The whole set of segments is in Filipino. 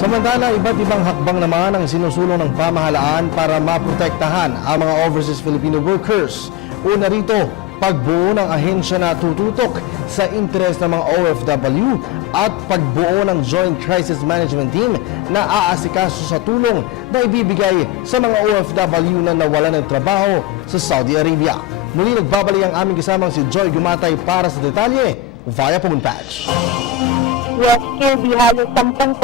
Samantala, iba't ibang hakbang naman ang sinusulong ng pamahalaan para maprotektahan ang mga overseas Filipino workers. Una rito, pagbuo ng ahensya na tututok sa interes ng mga OFW at pagbuo ng Joint Crisis Management Team na aasikaso sa tulong na ibibigay sa mga OFW na nawalan ng trabaho sa Saudi Arabia. Muli nagbabalik ang aming kasamang si Joy Gumatay para sa detalye via Phone Patch. Yes, Kirby, halos 10%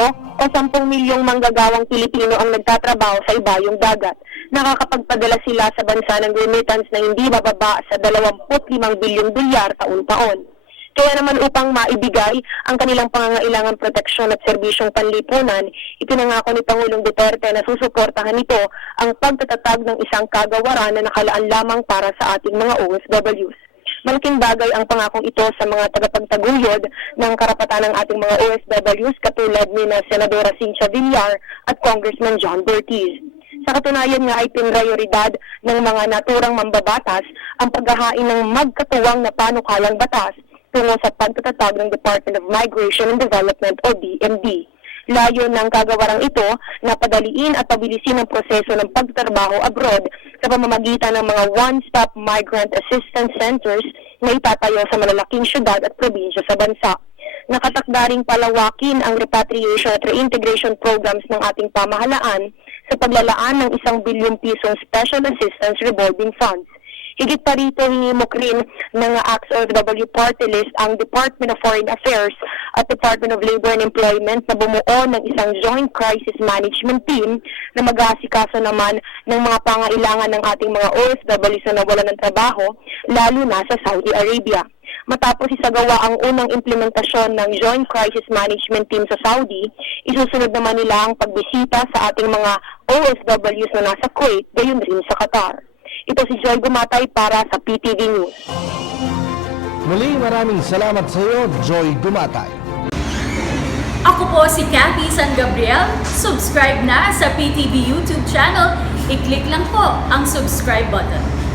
o 10 milyong manggagawang Pilipino ang nagtatrabaho sa ibayong dagat. Nakakapagpadala sila sa bansa ng remittance na hindi bababa sa 25 bilyong dolyar taon-taon. Kaya naman upang maibigay ang kanilang pangangailangang proteksyon at serbisyong panlipunan, ipinangako ni Pangulong Duterte na susuportahan nito ang pagtatatag ng isang kagawaran na nakalaan lamang para sa ating mga OFWs. Malaking bagay ang pangakong ito sa mga tagapagtaguyod ng karapatan ng ating mga OFWs katulad ni Senadora Cynthia Villar at Congressman John Bertiz. Sa katunayan nga ay pinrayoridad ng mga naturang mambabatas ang paghahain ng magkatuwang na panukalang batas tungo sa pagtatatag ng Department of Migration and Development o DMD. Layo ng kagawarang ito na padaliin at pabilisin ang proseso ng pagtatrabaho abroad sa pamamagitan ng mga one-stop migrant assistance centers na itatayo sa malalaking syudad at probinsya sa bansa. Nakatakda ring palawakin ang repatriation at reintegration programs ng ating pamahalaan sa paglalaan ng 1 bilyong pisong Special Assistance Revolving Funds. Higit pa rito, hinimok rin ng ACT-OFW Party List ang Department of Foreign Affairs at Department of Labor and Employment na bumuo ng isang Joint Crisis Management Team na mag-aasikaso naman ng mga pangailangan ng ating mga OFWs na nawalan ng trabaho, lalo na sa Saudi Arabia. Matapos isagawa ang unang implementasyon ng Joint Crisis Management Team sa Saudi, isusunod naman nila ang pagbisita sa ating mga OFWs na nasa Kuwait, gayon rin sa Qatar. Ito si Joy Gumatay para sa PTV News. Muli maraming salamat sa iyo, Joy Gumatay. Ako po si Cathy San Gabriel. Subscribe na sa PTV YouTube channel. I-click lang po ang subscribe button.